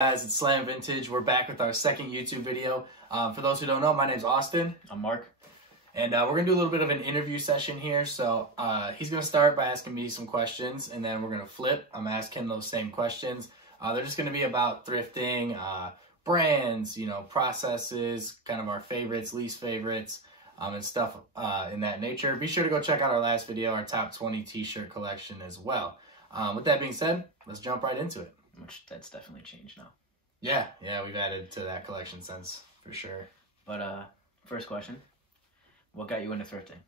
Guys, it's Slam Vintage. We're back with our second YouTube video. For those who don't know, my name's Austin. I'm Mark. And we're going to do a little bit of an interview session here. So he's going to start by asking me some questions, and then we're going to flip. I'm asking him those same questions. They're just going to be about thrifting, brands, processes, kind of our favorites, least favorites, and stuff in that nature. Be sure to go check out our last video, our top 20 t-shirt collection as well. With that being said, let's jump right into it. Which that's definitely changed now. Yeah, we've added to that collection since, for sure. But first question, what got you into thrifting?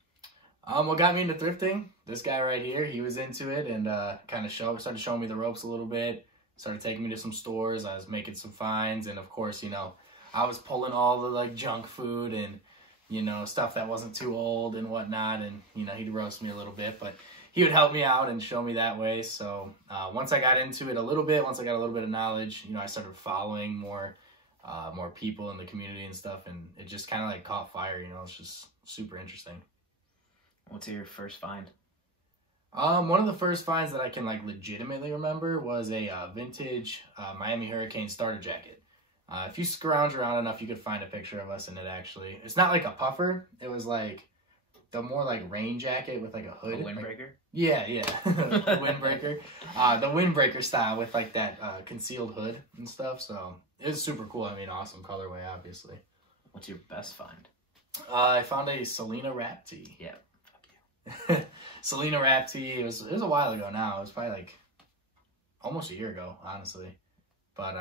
What got me into thrifting? This guy right here, he was into it and kind of started showing me the ropes a little bit. Started taking me to some stores. I was making some finds, and of course, I was pulling all the junk food and stuff that wasn't too old and whatnot. And he'd roast me a little bit, but he would help me out and show me that way. So once I got into it a little bit, once I got a little bit of knowledge, I started following more people in the community and stuff, and it just kind of caught fire. It's just super interesting. What's your first find? One of the first finds that I can legitimately remember was a vintage Miami Hurricane starter jacket. If you scrounge around enough, you could find a picture of us in it. Actually, it's not like a puffer. It was the more rain jacket with a hood. A windbreaker? Yeah. Windbreaker. The windbreaker style with that concealed hood and stuff. So it was super cool. I mean, awesome colorway, obviously. What's your best find? I found a Selena wrap tee. Yeah. Fuck you. Selena wrap tee. It was a while ago now. It was probably almost a year ago, honestly. But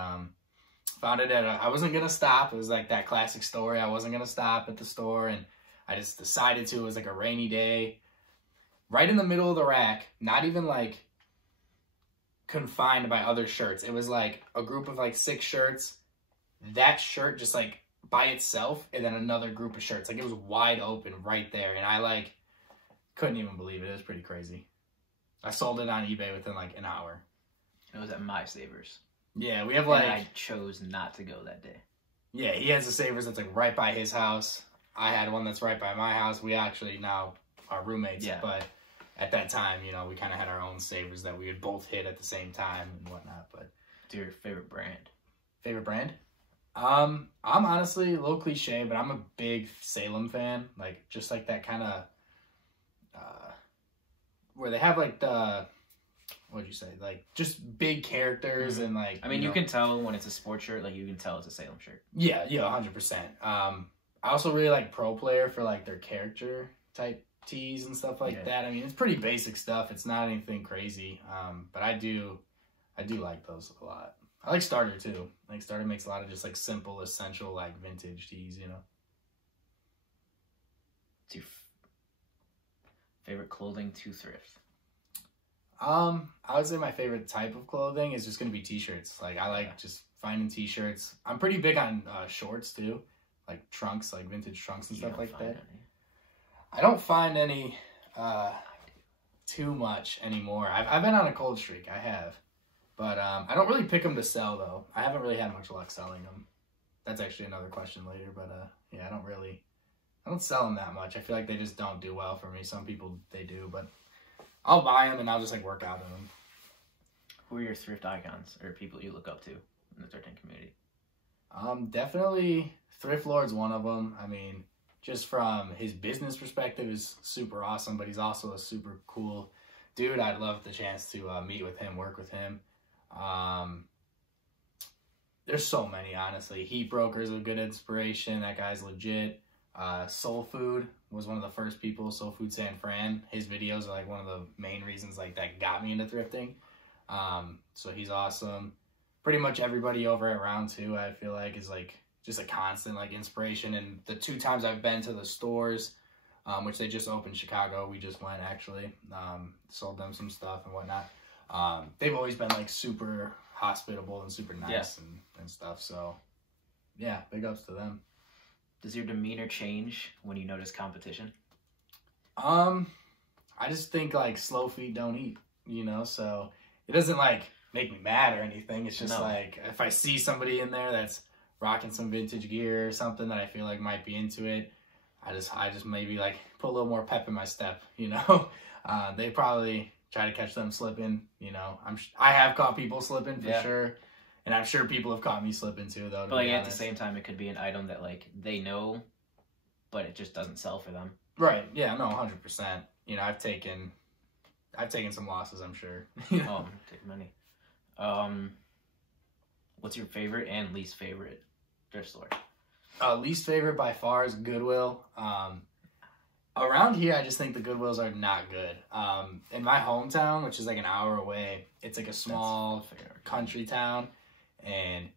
found it at I wasn't gonna stop. It was that classic story. I wasn't gonna stop at the store, and I just decided to. It was a rainy day. Right in the middle of the rack, not even confined by other shirts. It was a group of 6 shirts. That shirt just by itself, and then another group of shirts. It was wide open right there, and I couldn't even believe it. It was pretty crazy. I sold it on eBay within an hour. It was at my Savers. Yeah, we have and I chose not to go that day. Yeah, he has a Savers that's right by his house. I had one that's right by my house. We actually now are roommates, yeah. But at that time, we kind of had our own Savers that we would both hit at the same time and whatnot. But what's your favorite brand? Favorite brand? I'm honestly a little cliche, but I'm a big Salem fan. Just that kind of where they have the what'd you say? Just big characters and I mean, you can tell when it's a sports shirt. You can tell it's a Salem shirt. Yeah, 100%. I also really like Pro Player for their character type tees and stuff that. I mean, it's pretty basic stuff. It's not anything crazy. But I do like those a lot. I like Starter too. Starter makes a lot of just simple, essential vintage tees. What's your favorite clothing to thrift? I would say my favorite type of clothing is just gonna be t-shirts. I like just finding t-shirts. I'm pretty big on shorts too. Trunks, vintage trunks and stuff like that. I don't find any too much anymore. I've been on a cold streak, I have. But I don't really pick them to sell, though. I haven't really had much luck selling them. That's actually another question later, but yeah, I don't sell them that much. I feel they just don't do well for me. Some people, they do, but I'll buy them and I'll just work out in them. Who are your thrift icons or people you look up to in the thrifting community? Definitely Thrift Lord's one of them. I mean, just from his business perspective is super awesome, but he's also a super cool dude. I'd love the chance to meet with him, work with him. There's so many, honestly. Heat Broker is a good inspiration. That guy's legit. Soul Food was one of the first people. Soul Food San Fran. His videos are one of the main reasons that got me into thrifting. So he's awesome. Pretty much everybody over at Round 2, I feel is just a constant inspiration. And the 2 times I've been to the stores, which they just opened in Chicago, we just went actually, sold them some stuff and whatnot. They've always been super hospitable and super nice and stuff. So yeah, big ups to them. Does your demeanor change when you notice competition? I just think slow feet don't eat, so it doesn't make me mad or anything. It's just if I see somebody in there that's rocking some vintage gear or something that I feel might be into it, I just maybe put a little more pep in my step, They probably try to catch them slipping, I have caught people slipping for sure. And I'm sure people have caught me slipping too, though. But like at the same time, it could be an item that like they know, but it just doesn't sell for them. Right. Yeah. No. 100%. You know, I've taken some losses. I'm sure. Oh, take money. What's your favorite and least favorite thrift store? Least favorite by far is Goodwill. Around here, I just think the Goodwills are not good. In my hometown, which is like an hour away, it's like a small country town, and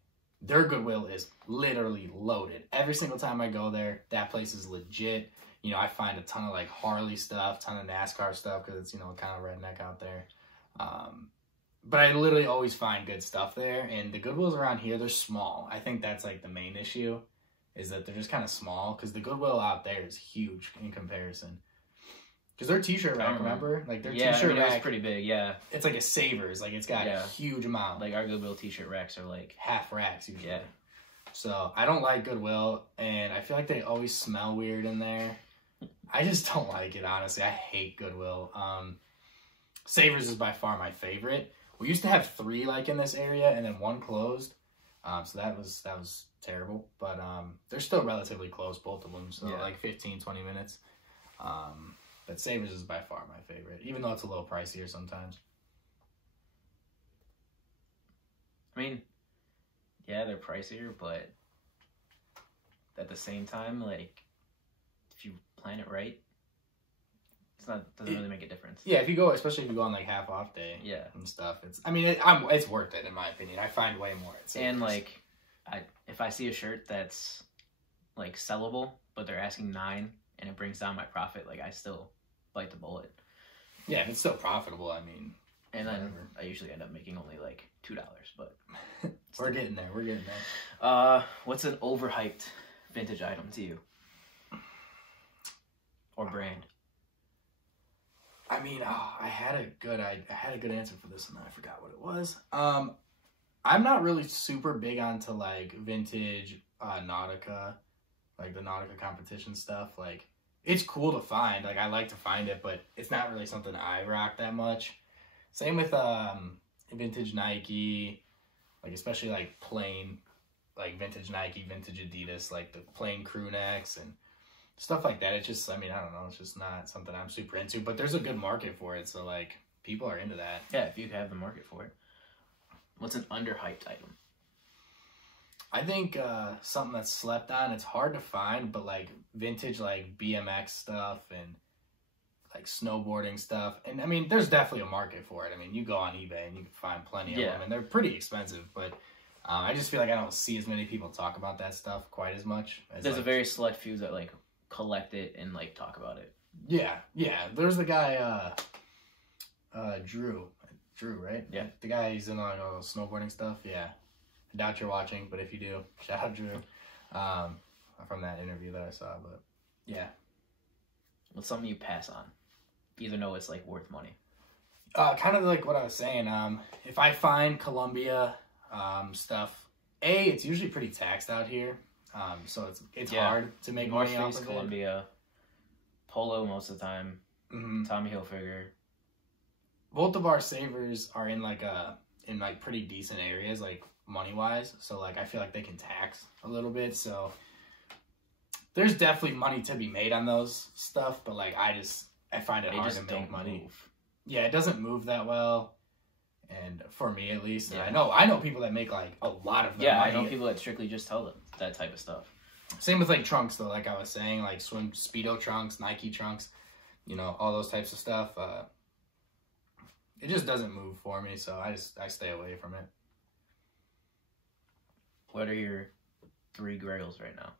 their Goodwill is literally loaded. Every single time I go there, that place is legit. You know, I find a ton of like Harley stuff, ton of NASCAR stuff, because it's, you know, kind of redneck out there. But I literally always find good stuff there, and the Goodwills around here, they're small. I think that's like the main issue, is that they're just kind of small, because the Goodwill out there is huge in comparison. Because their t-shirt rack, remember? Like their t-shirt rack, it's pretty big, yeah. It's like a Savers, like it's got a huge amount. Like our Goodwill t-shirt racks are like half racks usually. Yeah. So I don't like Goodwill, and I feel like they always smell weird in there. I just don't like it, honestly. I hate Goodwill. Savers is by far my favorite. We used to have 3 like in this area, and then 1 closed. So that was terrible. But they're still relatively close, both of them. So like 15, 20 minutes. But Savers is by far my favorite, even though it's a little pricier sometimes. I mean, yeah, they're pricier, but at the same time, like, if you plan it right, doesn't really make a difference. Yeah, especially if you go on like half off day, and stuff. It's worth it in my opinion. I find way more. And like, if I see a shirt that's like sellable, but they're asking $9 and it brings down my profit, like I still bite the bullet. Yeah, if it's still profitable, I mean. And then I usually end up making only like $2, but we're getting there. We're getting there. What's an overhyped vintage item to you, or brand? I mean, I had a good answer for this, and I forgot what it was. I'm not really super big onto like vintage Nautica, like the Nautica competition stuff. Like, it's cool to find. Like, I like to find it, but it's not really something I rock that much. Same with vintage Nike, like especially like plain, like vintage Nike, vintage Adidas, like the plain crew necks and stuff like that. It's just, I mean, I don't know. It's just not something I'm super into, but there's a good market for it. So like people are into that. Yeah, if you have the market for it. What's an underhyped item? I think something that's slept on. It's hard to find, but like vintage like BMX stuff and like snowboarding stuff. And I mean, there's definitely a market for it. I mean, you go on eBay and you can find plenty of them, and they're pretty expensive, but I just feel like I don't see as many people talk about that stuff quite as much. There's a very select few that like collect it and like talk about it. Yeah. There's the guy, Drew, right? Yeah. The guy who's in like all snowboarding stuff. Yeah. I doubt you're watching, but if you do, shout out Drew. From that interview that I saw, but yeah. What's something you pass on? Either know it's like worth money. Kind of like what I was saying. If I find Columbia stuff, it's usually pretty taxed out here. So it's hard to make money off of Columbia, Polo most of the time, Tommy Hilfiger. Both of our savers are in pretty decent areas, like money wise. So like I feel like they can tax a little bit. So there's definitely money to be made on those stuff, but like I find it hard to make money. Yeah, it doesn't move that well. And for me, at least, I know people that make like a lot of their money. I know people that strictly just tell them that type of stuff. Same with like trunks, though. Like I was saying, like Speedo trunks, Nike trunks, you know, all those types of stuff. It just doesn't move for me, so I stay away from it. What are your 3 grails right now?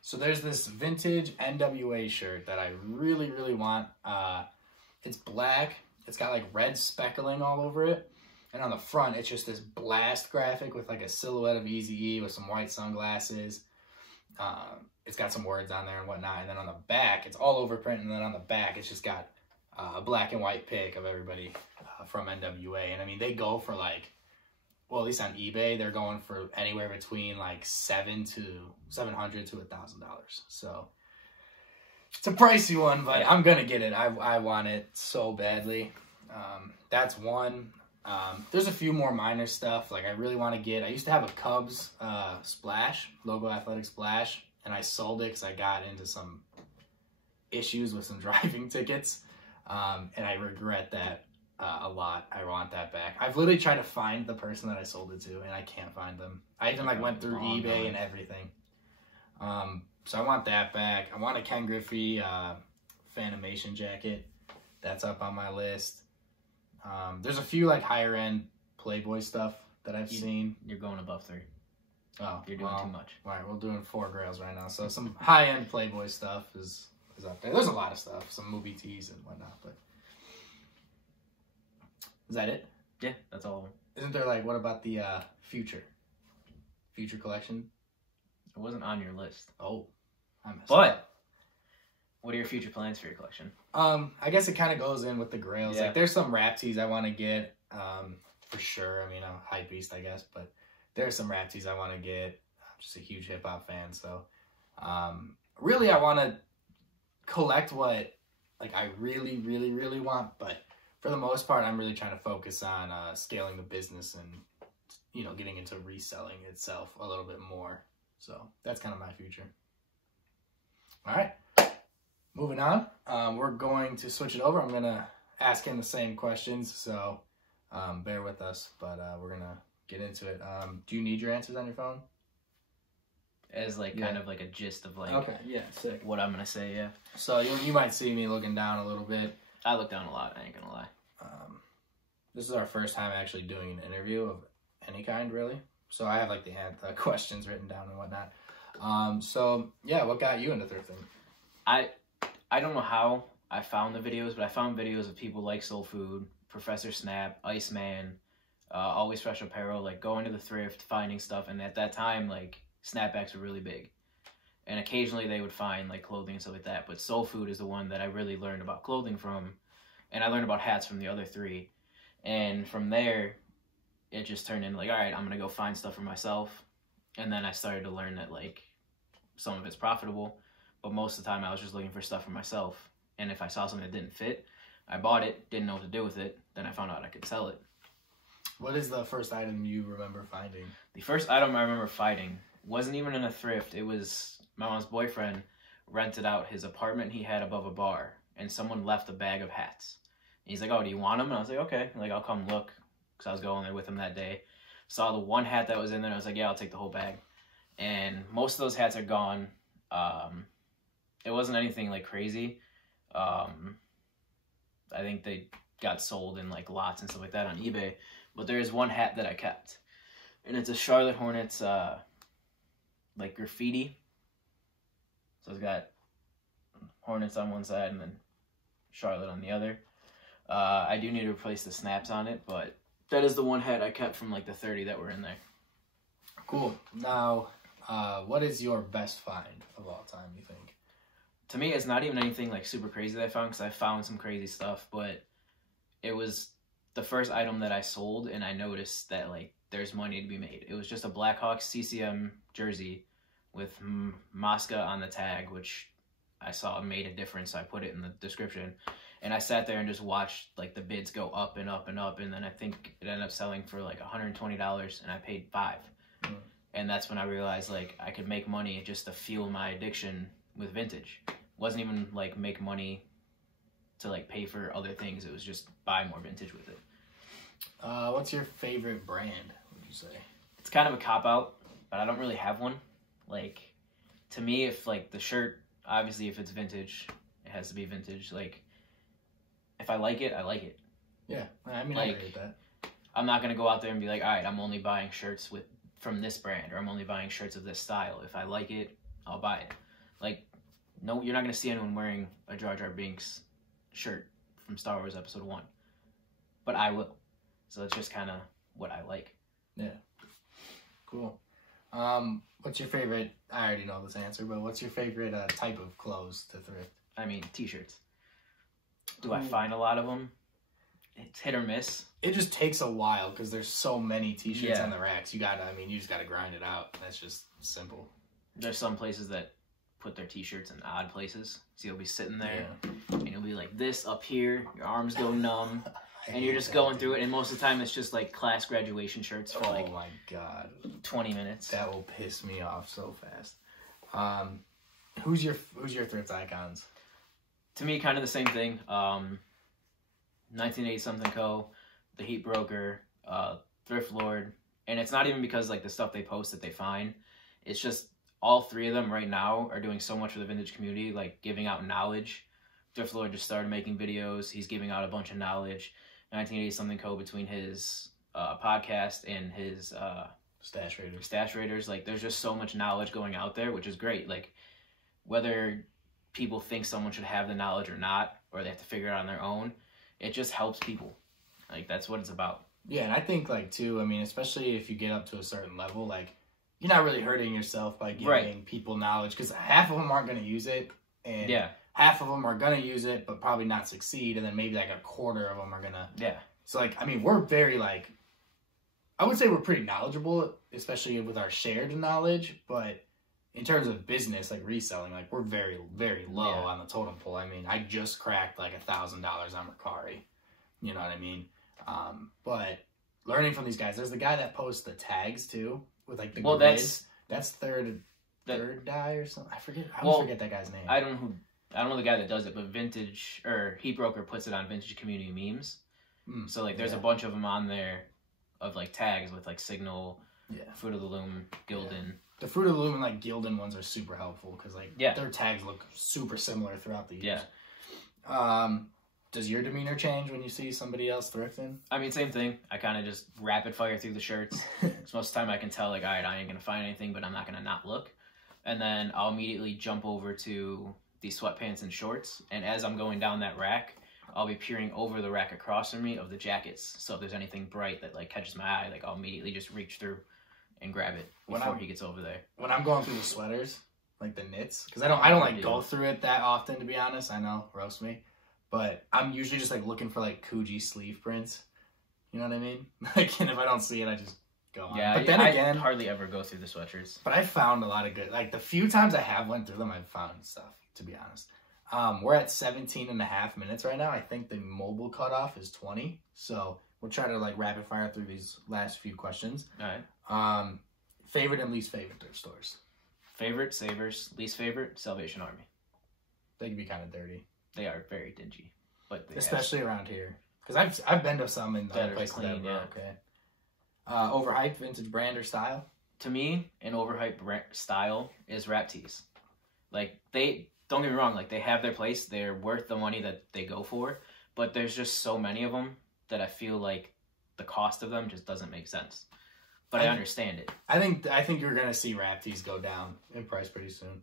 So there's this vintage NWA shirt that I really, really want. It's black. It's got like red speckling all over it. And on the front, it's just this blast graphic with like a silhouette of Eazy-E with some white sunglasses. It's got some words on there and whatnot. And then on the back, it's all over print. And then on the back, it's just got a black and white pic of everybody from NWA. And I mean, they go for like, well, at least on eBay, they're going for anywhere between like $700 to $1,000. So it's a pricey one, but I'm gonna get it. I want it so badly. That's one. There's a few more minor stuff. Like I really want to get, I used to have a Cubs splash, logo athletic splash, and I sold it because I got into some issues with some driving tickets. And I regret that a lot. I want that back. I've literally tried to find the person that I sold it to, and I can't find them. I even like went through eBay and everything. So I want that back. I want a Ken Griffey Fanimation jacket. That's up on my list. There's a few like higher end Playboy stuff that I've seen. You're going above 3. Oh, you're doing too much. All right, we're doing 4 grails right now. So some high end Playboy stuff is up there. There's a lot of stuff, some movie tees and whatnot. But is that it? Yeah, that's all. Isn't there like, what about the future collection? It wasn't on your list. Oh, I messed But up. What are your future plans for your collection? I guess it kind of goes in with the grails. Yeah. Like, there's some rap tees I want to get, for sure. I mean, I'm a hype beast, I guess, but there's some rap tees I want to get. I'm just a huge hip hop fan, so really, I want to collect what like I really, really, really want. But for the most part, I'm really trying to focus on scaling the business and getting into reselling itself a little bit more. So that's kind of my future. All right. Moving on, we're going to switch it over. I'm going to ask him the same questions, so bear with us, but we're going to get into it. Do you need your answers on your phone? As like kind of like a gist of like okay, yeah, sick. What I'm going to say, yeah. So you might see me looking down a little bit. I look down a lot, I ain't going to lie. This is our first time actually doing an interview of any kind, really. So I have like the questions written down and whatnot. So yeah, what got you into thrifting? I don't know how I found the videos, but I found videos of people like Soul Food, Professor Snap, Iceman, Always Fresh Apparel, like going to the thrift, finding stuff. And at that time, like snapbacks were really big. And occasionally they would find like clothing and stuff like that. But Soul Food is the one that I really learned about clothing from. And I learned about hats from the other 3. And from there, it just turned into like, all right, I'm going to go find stuff for myself. And then I started to learn that like some of it's profitable. But most of the time, I was just looking for stuff for myself. And if I saw something that didn't fit, I bought it, didn't know what to do with it. Then I found out I could sell it. What is the first item you remember finding? The first item I remember finding wasn't even in a thrift. It was my mom's boyfriend rented out his apartment he had above a bar. And someone left a bag of hats. And he's like, oh, do you want them? And I was like, okay. Like, I'll come look. Because I was going there with him that day. Saw the one hat that was in there. I was like, yeah, I'll take the whole bag. And most of those hats are gone. It wasn't anything like crazy. I think they got sold in like lots and stuff like that on eBay. But there is one hat that I kept. And it's a Charlotte Hornets like graffiti. So it's got Hornets on one side and then Charlotte on the other. I do need to replace the snaps on it, but that is the one hat I kept from like the 30 that were in there. Cool. Now, what is your best find of all time, you think? To me, it's not even anything like super crazy that I found, because I found some crazy stuff, but it was the first item that I sold, and I noticed that like there's money to be made. It was just a Blackhawks CCM jersey with Mosca on the tag, which I saw made a difference, so I put it in the description. And I sat there and just watched like the bids go up and up and up, and then I think it ended up selling for like $120, and I paid $5. And that's when I realized like I could make money just to fuel my addiction with vintage. It wasn't even like make money to like pay for other things. It was just buy more vintage with it. What's your favorite brand, would you say? It's kind of a cop-out, but I don't really have one. Like, to me, if like the shirt, obviously if it's vintage, it has to be vintage. Like, if I like it, I like it. Yeah, I mean, like, I agree with that. I'm not going to go out there and be like, all right, I'm only buying shirts from this brand, or I'm only buying shirts of this style. If I like it, I'll buy it. Like, no, you're not going to see anyone wearing a Jar Jar Binks shirt from Star Wars Episode 1. But I will. So it's just kind of what I like. Yeah. Cool. What's your favorite, I already know this answer, but what's your favorite type of clothes to thrift? I mean, t-shirts. Do I find a lot of them? It's hit or miss. It just takes a while because there's so many t-shirts on the racks. You just gotta grind it out. That's just simple. There's some places that put their t-shirts in odd places. So you'll be sitting there and you'll be like this up here. Your arms go numb. And you're just going through it, and most of the time it's just like class graduation shirts for like, oh my god, 20 minutes. that will piss me off so fast. Who's your thrift icons? To me, kind of the same thing. 1980 something Co., The Heat Broker, Thrift Lord, and it's not even because like the stuff they post that they find. It's just all three of them right now are doing so much for the vintage community, like giving out knowledge. Thrift Lord just started making videos. He's giving out a bunch of knowledge. 1980 something Co., between his podcast and his Stash Raiders, like there's just so much knowledge going out there, which is great. Like whether people think someone should have the knowledge or not, or they have to figure it out on their own, it just helps people. Like that's what it's about. Yeah, and I think like too, I mean, especially if you get up to a certain level, like you're not really hurting yourself by giving people knowledge, because half of them aren't going to use it, and half of them are going to use it but probably not succeed, and then maybe like a quarter of them are going to. So like, I mean, we're very like, I would say we're pretty knowledgeable, especially with our shared knowledge, but in terms of business, like reselling, like we're very, very low on the totem pole. I mean, I just cracked like $1,000 on Mercari. You know what I mean? But learning from these guys, there's the guy that posts the tags too with like the grids. That's third die or something. I forget. I always forget that guy's name. I don't know the guy that does it, but Vintage or Heat Broker puts it on Vintage Community Memes. So like, there's a bunch of them on there of like tags with like Signal, Fruit of the Loom, Gildan. The Fruit of the Loom and like Gildan ones are super helpful because like their tags look super similar throughout the years. Does your demeanor change when you see somebody else thrifting? I mean, same thing. I kind of just rapid fire through the shirts. So most of the time I can tell like, all right, I ain't gonna find anything, but I'm not gonna not look. And then I'll immediately jump over to the sweatpants and shorts. And as I'm going down that rack, I'll be peering over the rack across from me of the jackets. So if there's anything bright that like catches my eye, like I'll immediately just reach through and grab it before he gets over there. When I'm going through the sweaters, like the knits, because I don't like go through it that often, to be honest. I know, roast me, but I'm usually just like looking for like Coogee sleeve prints. You know what I mean? Like, and if I don't see it, I just go on. Yeah, but then again, I hardly ever go through the sweatshirts. But I found a lot of good. Like the few times I have went through them, I've found stuff. To be honest. We're at 17.5 minutes right now. I think the mobile cutoff is 20. So we'll try to like rapid fire through these last few questions. All right. Favorite and least favorite thrift stores? Favorite, Savers. Least favorite, Salvation Army. They can be kind of dirty. They are very dingy. But especially around here. Because I've been to some in other places that are okay. Overhyped vintage brand or style? To me, an overhyped style is wrap tees. Like, don't get me wrong, like, they have their place. They're worth the money that they go for. But there's just so many of them that I feel like the cost of them just doesn't make sense. But I understand it. I think you're going to see wrap tees go down in price pretty soon.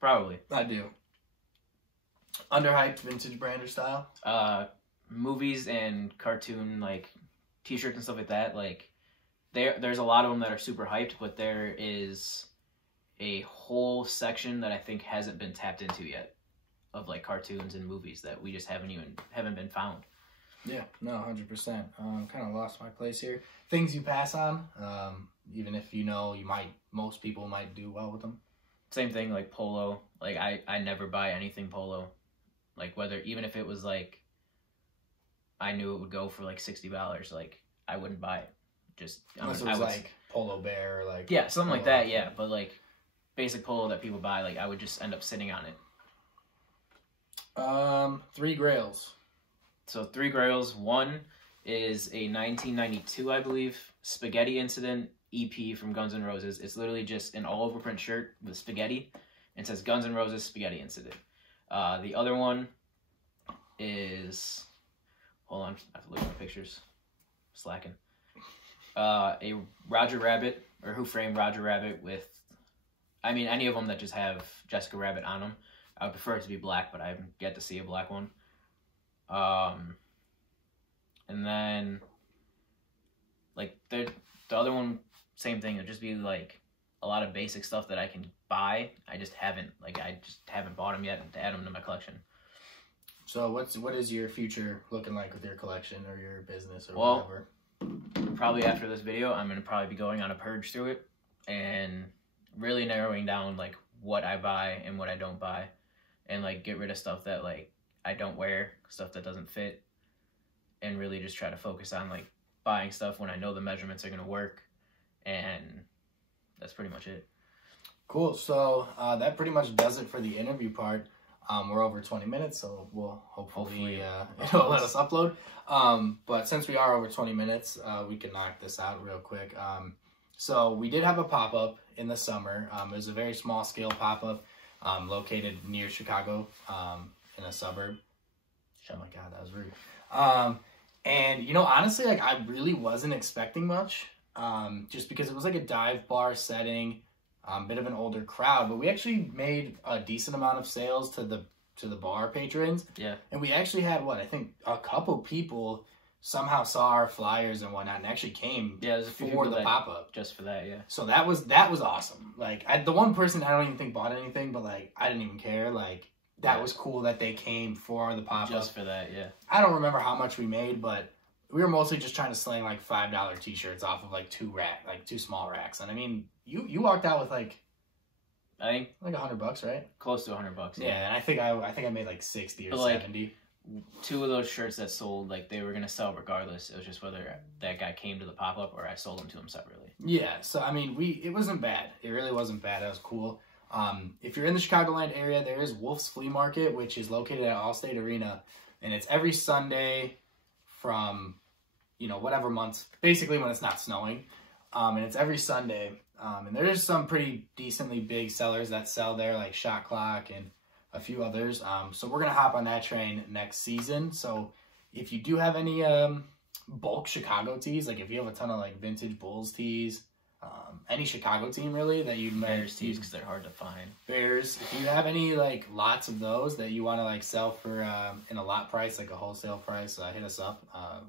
Probably. I do. Underhyped vintage brand or style? Movies and cartoon, like, t-shirts and stuff like that. Like, there's a lot of them that are super hyped, but there is a whole section that I think hasn't been tapped into yet of like cartoons and movies that we just haven't been found. Yeah, no, 100%. Kind of lost my place here. Things you pass on, even if you know most people might do well with them. Same thing, like polo. Like I never buy anything polo. Like even if it was like, I knew it would go for like $60, like I wouldn't buy it. Just unless it was like Polo Bear or like something like that. Yeah, but like basic polo that people buy, like I would just end up sitting on it. 3 grails. So 3 grails. One is a 1992, I believe, Spaghetti Incident EP from Guns N' Roses. It's literally just an all over print shirt with spaghetti. It says Guns N' Roses Spaghetti Incident. The other one is, hold on, I have to look at my pictures. Slacking. A Roger Rabbit, or Who Framed Roger Rabbit with, I mean, any of them that just have Jessica Rabbit on them. I would prefer it to be black, but I haven't yet to see a black one. And then, like, the other one, same thing. It'll just be, like, a lot of basic stuff that I can buy. I just haven't bought them yet to add them to my collection. So what is your future looking like with your collection or your business or whatever? Probably after this video, I'm going to probably be going on a purge through it and really narrowing down, like, what I buy and what I don't buy, and, like, get rid of stuff that, like, I don't wear, stuff that doesn't fit, and really just try to focus on like buying stuff when I know the measurements are going to work, and that's pretty much it. Cool. So that pretty much does it for the interview part. We're over 20 minutes, so we'll hopefully it'll let us upload. But since we are over 20 minutes, we can knock this out real quick. So we did have a pop-up in the summer. It was a very small scale pop-up located near Chicago in a suburb. Oh my God, that was rude. And, you know, honestly, like, I really wasn't expecting much, just because it was like a dive bar setting, bit of an older crowd, but we actually made a decent amount of sales to the bar patrons. Yeah. And we actually had, I think a couple people somehow saw our flyers and whatnot and actually came for the pop-up. Just for that, yeah. So that was awesome. Like, the one person I don't even think bought anything, but, like, I didn't even care. Like, that was cool that they came for the pop-up. Just for that, yeah. I don't remember how much we made, but we were mostly just trying to sling, like, $5 t-shirts off of, like, two small racks. And, I mean, you walked out with, like, I think like $100, right? Close to $100. Yeah, and I think I made like 60 or 70. Two of those shirts that sold, like, they were gonna sell regardless. It was just whether that guy came to the pop-up or I sold them to him separately. Yeah, so I mean, it wasn't bad. It really wasn't bad. That was cool. If you're in the Chicagoland area, there is Wolf's Flea Market, which is located at Allstate Arena, and it's every Sunday from, you know, whatever months, basically when it's not snowing, and it's every Sunday. And there's some pretty decently big sellers that sell there, like Shot Clock and a few others. So we're going to hop on that train next season. So if you do have any bulk Chicago tees, like if you have a ton of like vintage Bulls tees, any Chicago team really that you'd Bears tees because they're hard to find. Bears, if you have any like lots of those that you want to like sell for in a lot price, like a wholesale price, hit us up.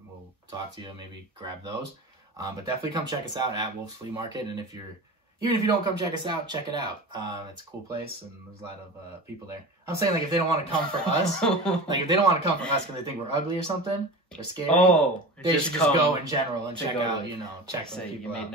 We'll talk to you, maybe grab those. But definitely come check us out at Wolf's Flea Market. And even if you don't come check us out, check it out. It's a cool place, and there's a lot of people there. I'm saying, like, if they don't want to come for us, like, if they don't want to come for us because they think we're ugly or something, they're scared, they should just go in general and check out, check those people out.